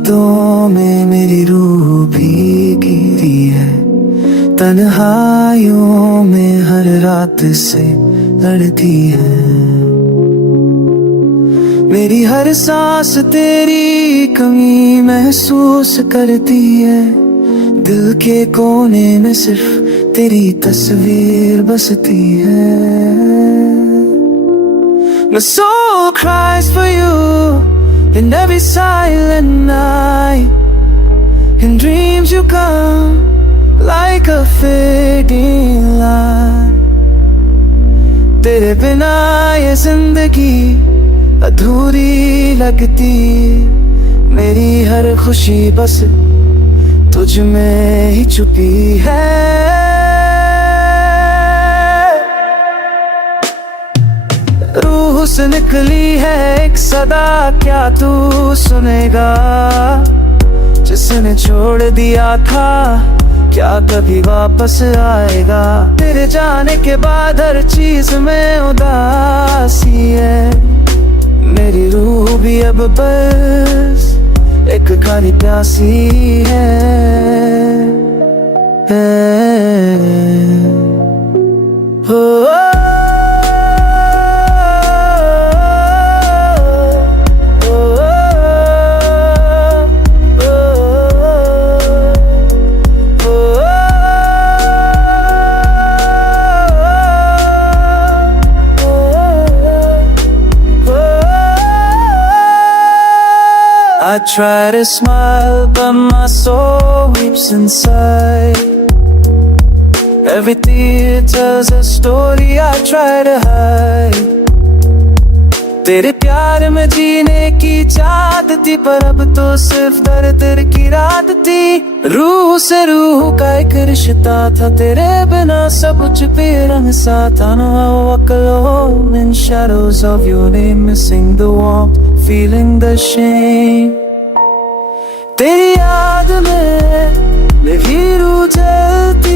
यादों में मेरी रूह भीगी है, तन्हाइयों में हर रात से लड़ती है। मेरी हर सांस तेरी कमी महसूस करती है, दिल के कोने में सिर्फ तेरी तस्वीर बसती है। My soul cries for you in every silent night. In dreams you come like a fading light. तेरे बिना ये जिंदगी अधूरी लगती, मेरी हर खुशी बस तुझ में ही छुपी है। रूह से निकली है एक सदा, क्या तू सुनेगा? जिसने छोड़ दिया था क्या कभी वापस आएगा? तेरे जाने के बाद हर चीज में उदासी है, मेरी रूह भी अब बस एक खाली प्यासी है। I try to smile, but my soul weeps inside. Every tear tells a story I try to hide. तेरे प्यार में जीने की चाहत थी, पर अब तो सिर्फ दर्द की रात थी। रूह से रूह का एक रिश्ता था, तेरे बिना सब कुछ बेरंग सा था। No, I walk alone in shadows of your name, missing the warmth, feeling the shame. तेरी याद में मेरी रूह जलती